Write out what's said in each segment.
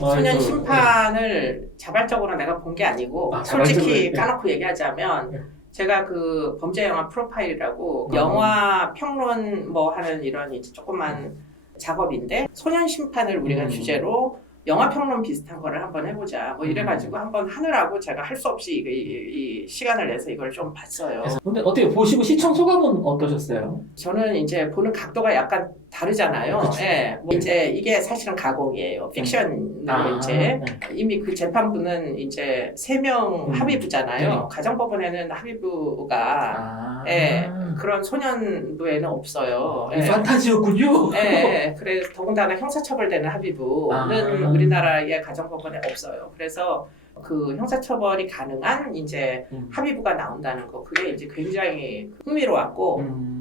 소년 심판을 자발적으로 내가 본 게 아니고 솔직히 까놓고 얘기하자면 제가 그 범죄 영화 프로파일이라고 영화 평론 뭐 하는 이런 이제 조그만 작업인데 소년 심판을 우리가 주제로 영화 평론 비슷한 거를 한번 해보자 뭐 이래가지고 한번 하느라고 제가 할 수 없이 이 시간을 내서 이걸 좀 봤어요. 근데 어떻게 보시고 시청 소감은 어떠셨어요? 저는 이제 보는 각도가 약간 다르잖아요. 예, 뭐 이제 이게 사실은 가공이에요. 픽션으로 이제 이미 그 재판부는 이제 3명 합의부잖아요. 가정법원에는 합의부가 예, 그런 소년부에는 없어요. 예. 판타지였군요. 예, 그래서 더군다나 형사처벌되는 합의부는 우리나라의 가정법원에 없어요. 그래서 그 형사처벌이 가능한 이제 합의부가 나온다는 거 그게 이제 굉장히 흥미로웠고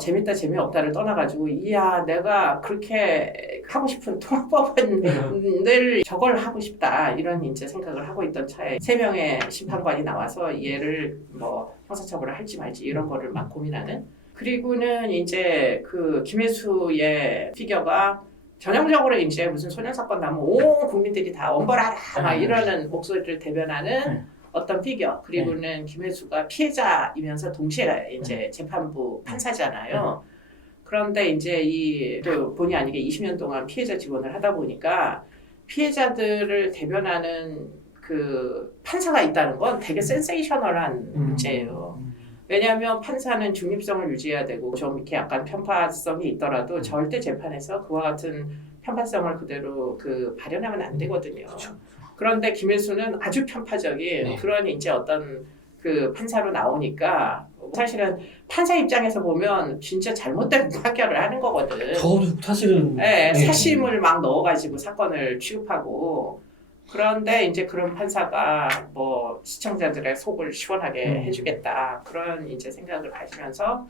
재밌다 재미없다를 떠나가지고 이야 내가 그렇게 하고 싶은 통합법원을 저걸 하고 싶다 이런 이제 생각을 하고 있던 차에 3명의 심판관이 나와서 얘를 뭐 형사처벌을 할지 말지 이런 거를 막 고민하는 그리고는 이제 그 김혜수의 피겨가 전형적으로 이제 무슨 소년 사건 나면 온 국민들이 다 엄벌하라 막 이러는 목소리를 대변하는 어떤 피겨 그리고는 김혜수가 피해자이면서 동시에 이제 재판부 판사잖아요. 그런데 이제 또 본의 아니게 20년 동안 피해자 지원을 하다 보니까 피해자들을 대변하는 그 판사가 있다는 건 되게 센세이셔널한 문제예요. 왜냐하면 판사는 중립성을 유지해야 되고 좀 이렇게 약간 편파성이 있더라도 절대 재판에서 그와 같은 편파성을 그대로 발현하면 안 되거든요. 그렇죠. 그런데 김혜수는 아주 편파적인 그런 이제 어떤 그 판사로 나오니까 사실은 판사 입장에서 보면 진짜 잘못된 판결을 하는 거거든. 저도 사실은 사심을 막 넣어가지고 사건을 취급하고 그런데 이제 그런 판사가 뭐 시청자들의 속을 시원하게 해주겠다 그런 이제 생각을 하시면서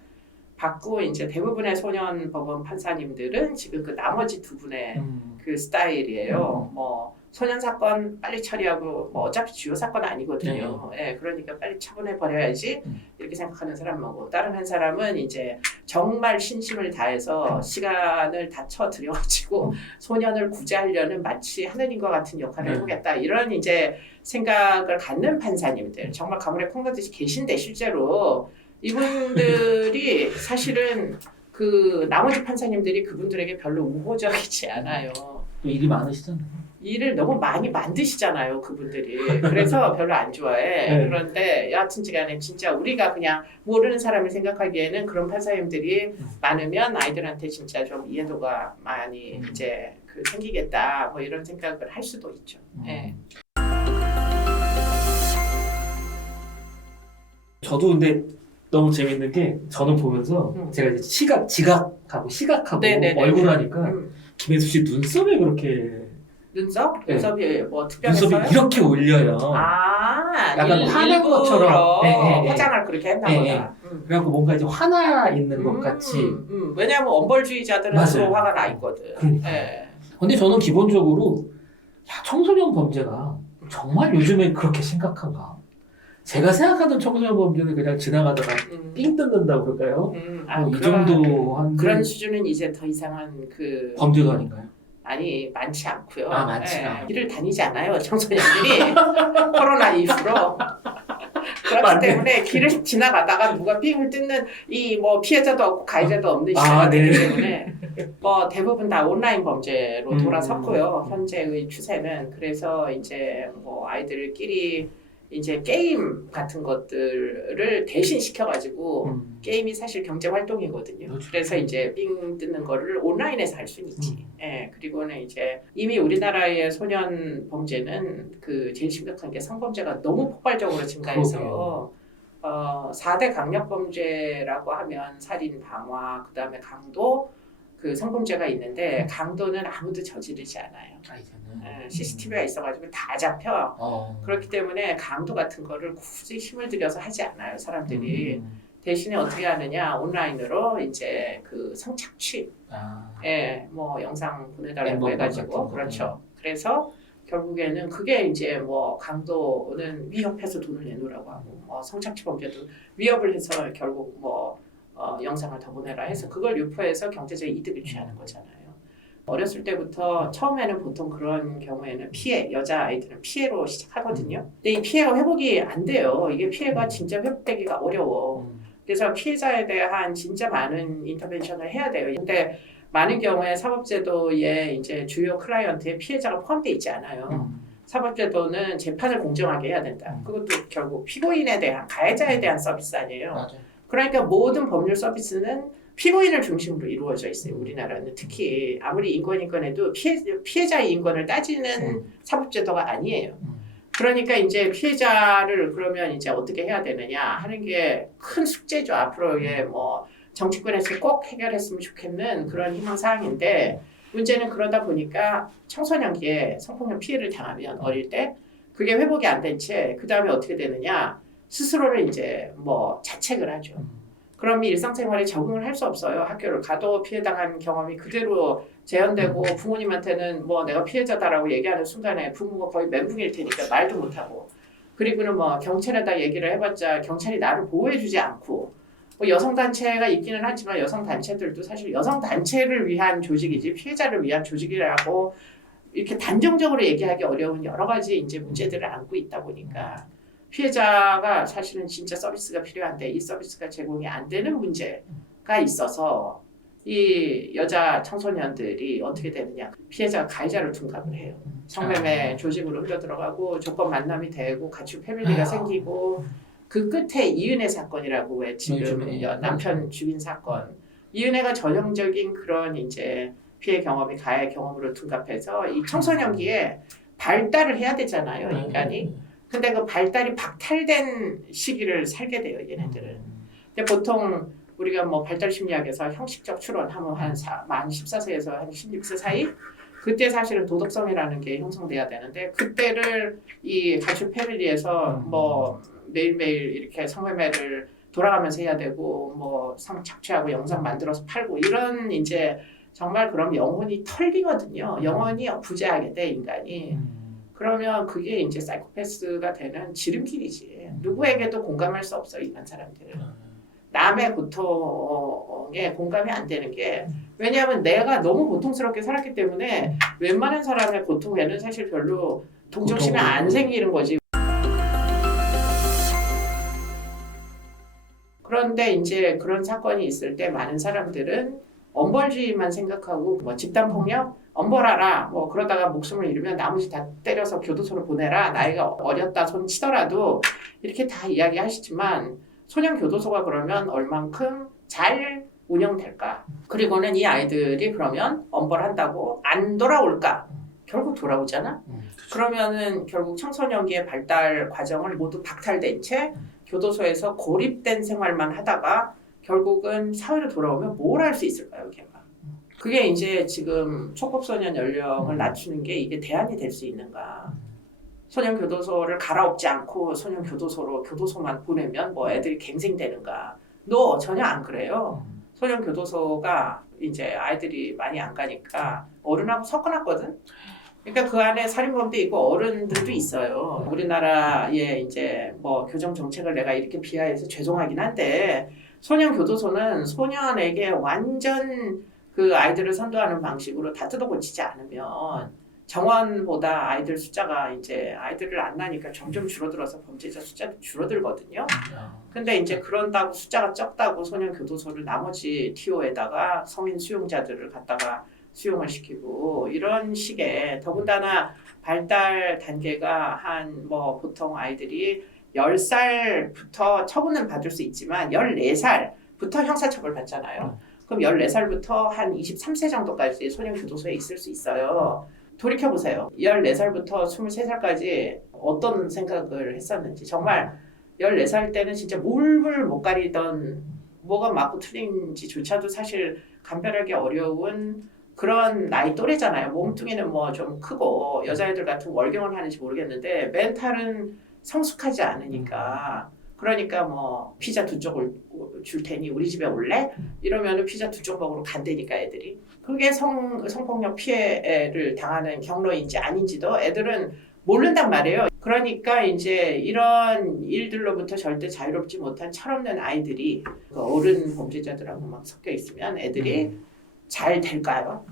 받고 이제 대부분의 소년 법원 판사님들은 지금 그 나머지 2분의 그 스타일이에요. 뭐 소년 사건 빨리 처리하고 뭐 어차피 주요 사건 아니거든요. 예, 그러니까 빨리 처분해 버려야지 이렇게 생각하는 사람하고 다른 한 사람은 이제 정말 신심을 다해서 시간을 다 쳐들여가지고 소년을 구제하려는 마치 하느님과 같은 역할을 해보겠다 이런 이제 생각을 갖는 판사님들 정말 가물에 콩 넣듯이 계신데 실제로 이분들이 사실은 그 나머지 판사님들이 그분들에게 별로 우호적이지 않아요. 또 일이 많으시잖아요. 일을 너무 많이 만드시잖아요, 그분들이. 그래서 별로 안 좋아해. 그런데 여하튼지간에 진짜 우리가 그냥 모르는 사람을 생각하기에는 그런 판사님들이 많으면 아이들한테 진짜 좀 이해도가 많이 이제 생기겠다. 뭐 이런 생각을 할 수도 있죠. 네. 저도 근데 너무 재밌는 게 저는 보면서 제가 이제 지각하고 시각하고 얼굴 하니까 김혜수 씨 눈썹에 그렇게 눈썹? 눈썹이 뭐 특별했어요? 눈썹이 이렇게 올려요. 약간 화난 것처럼 화장을 그렇게 했나 보다. 그래갖고 뭔가 이제 화나 있는 것 같이. 왜냐하면 엄벌주의자들은 서로 화가 나 있거든. 그러니까. 근데 저는 기본적으로 청소년 범죄가 정말 요즘에 그렇게 심각한가? 제가 생각하던 청소년 범죄는 그냥 지나가다가 삥 뜯는다고 그럴까요? 이 정도 한 그런 수준은 이제 더 이상한 범죄도 아닌가요? 아니 많지 않고요. 많지 않아요. 길을 다니지 않아요 청소년들이 코로나 이후로. 그렇기 때문에 길을 지나가다가 누가 삥을 뜯는 이 뭐 피해자도 없고 가해자도 없는 시대가 되기 때문에 뭐 대부분 다 온라인 범죄로 돌아섰고요. 현재의 추세는 그래서 이제 뭐 아이들끼리 이제 게임 같은 것들을 대신 시켜가지고 게임이 사실 경제 활동이거든요. 그래서 이제 삥 뜯는 거를 온라인에서 할 수는 있지. 그리고는 이제 이미 우리나라의 소년 범죄는 제일 심각한 게 성범죄가 너무 폭발적으로 증가해서 4대 강력범죄라고 하면 살인, 방화, 그 다음에 강도, 성범죄가 있는데 강도는 아무도 저지르지 않아요. CCTV가 있어가지고 다 잡혀. 그렇기 때문에 강도 같은 거를 굳이 힘을 들여서 하지 않아요, 사람들이. 대신에 어떻게 하느냐, 온라인으로 이제 성착취, 뭐 영상 보내달라고 해가지고, 그렇죠. 그래서 결국에는 그게 이제 뭐 강도는 위협해서 돈을 내놓으라고 하고, 성착취 범죄도 위협을 해서 결국 뭐 영상을 더 보내라 해서 그걸 유포해서 경제적 이득을 취하는 거잖아요. 어렸을 때부터 처음에는 보통 그런 경우에는 피해, 여자아이들은 피해로 시작하거든요. 근데 이 피해가 회복이 안 돼요. 이게 피해가 진짜 회복되기가 어려워. 그래서 피해자에 대한 진짜 많은 인터벤션을 해야 돼요. 근데 많은 경우에 사법제도에 이제 주요 클라이언트의 피해자가 포함되어 있지 않아요. 사법제도는 재판을 공정하게 해야 된다. 그것도 결국 피고인에 대한, 가해자에 대한 서비스 아니에요. 맞아요. 그러니까 모든 법률 서비스는 피고인을 중심으로 이루어져 있어요. 우리나라는 특히 아무리 인권해도 피해자의 인권을 따지는 사법제도가 아니에요. 그러니까 이제 피해자를 그러면 이제 어떻게 해야 되느냐 하는 게 큰 숙제죠. 앞으로의 뭐 정치권에서 꼭 해결했으면 좋겠는 그런 희망사항인데 문제는 그러다 보니까 청소년기에 성폭력 피해를 당하면 어릴 때 그게 회복이 안 된 채 그 다음에 어떻게 되느냐 스스로를 이제 뭐 자책을 하죠. 그럼 일상생활에 적응을 할 수 없어요. 학교를 가도 피해당한 경험이 그대로 재현되고 부모님한테는 뭐 내가 피해자다라고 얘기하는 순간에 부모가 거의 멘붕일 테니까 말도 못하고 그리고는 뭐 경찰에다 얘기를 해봤자 경찰이 나를 보호해주지 않고 뭐 여성단체가 있기는 하지만 여성단체들도 사실 여성단체를 위한 조직이지 피해자를 위한 조직이라고 이렇게 단정적으로 얘기하기 어려운 여러 가지 이제 문제들을 안고 있다 보니까 피해자가 사실은 진짜 서비스가 필요한데 이 서비스가 제공이 안 되는 문제가 있어서 이 여자 청소년들이 어떻게 되느냐 피해자가 가해자를 둔갑을 해요. 성매매 조직으로 흘러 들어가고 조건 만남이 되고 가출 패밀리가 생기고 그 끝에 이은혜 사건이라고 왜 지금 남편 죽인 사건 이은혜가 전형적인 그런 이제 피해 경험이 가해 경험으로 둔갑해서 이 청소년기에 발달을 해야 되잖아요 인간이. 근데 그 발달이 박탈된 시기를 살게 돼요 얘네들은. 근데 보통 우리가 뭐 발달 심리학에서 형식적 추론하면 만 14세에서 한 16세 사이 그때 사실은 도덕성이라는 게 형성돼야 되는데 그때를 이 가출 패밀리에서 뭐 매일매일 이렇게 성매매를 돌아가면서 해야 되고 뭐 성 착취하고 영상 만들어서 팔고 이런 이제 정말 그럼 영혼이 털리거든요. 영혼이 부재하게 돼 인간이. 그러면 그게 이제 사이코패스가 되는 지름길이지. 누구에게도 공감할 수 없어 인간 사람들은. 남의 고통에 공감이 안 되는 게 왜냐하면 내가 너무 고통스럽게 살았기 때문에 웬만한 사람의 고통에는 사실 별로 동정심이 안 생기는 거지. 그런데 이제 그런 사건이 있을 때 많은 사람들은 엄벌주의만 생각하고 뭐 집단폭력 엄벌하라 뭐 그러다가 목숨을 잃으면 나머지 다 때려서 교도소로 보내라 나이가 어렸다 손 치더라도 이렇게 다 이야기하시지만 소년교도소가 그러면 얼만큼 잘 운영될까 그리고는 이 아이들이 그러면 엄벌한다고 안 돌아올까 결국 돌아오잖아. 그러면은 결국 청소년기의 발달 과정을 모두 박탈된 채 교도소에서 고립된 생활만 하다가 결국은 사회로 돌아오면 뭘 할 수 있을까요, 걔가? 그게 이제 지금 촉법소년 연령을 낮추는 게 이게 대안이 될 수 있는가? 소년교도소를 갈아엎지 않고 소년교도소로 교도소만 보내면 뭐 애들이 갱생되는가? 너 전혀 안 그래요. 소년교도소가 이제 아이들이 많이 안 가니까 어른하고 섞어놨거든. 그러니까 그 안에 살인범도 있고 어른들도 있어요. 우리나라의 이제 뭐 교정 정책을 내가 이렇게 비하해서 죄송하긴 한데 소년교도소는 소년에게 완전 그 아이들을 선도하는 방식으로 다 뜯어고치지 않으면 정원보다 아이들 숫자가 이제 아이들을 안 낳으니까 점점 줄어들어서 범죄자 숫자도 줄어들거든요. 근데 이제 그런다고 숫자가 적다고 소년교도소를 나머지 TO에다가 성인 수용자들을 갖다가 수용을 시키고 이런 식의 더군다나 발달 단계가 한 뭐 보통 아이들이 10살부터 처분은 받을 수 있지만 14살부터 형사처벌 받잖아요. 그럼 14살부터 한 23세 정도까지 소년교도소에 있을 수 있어요. 돌이켜보세요. 14살부터 23살까지 어떤 생각을 했었는지 정말 14살 때는 진짜 물불 못 가리던 뭐가 맞고 틀린지조차도 사실 감별하기 어려운 그런 나이 또래잖아요. 몸뚱이는 뭐 좀 크고 여자애들 같은 월경을 하는지 모르겠는데 멘탈은 성숙하지 않으니까 그러니까 뭐 피자 2쪽을 줄 테니 우리 집에 올래? 이러면은 피자 2쪽 먹으러 간다니까 애들이. 그게 성폭력 피해를 당하는 경로인지 아닌지도 애들은 모른단 말이에요. 그러니까 이제 이런 일들로부터 절대 자유롭지 못한 철없는 아이들이 그 어른 범죄자들하고 막 섞여 있으면 애들이 잘 될까요?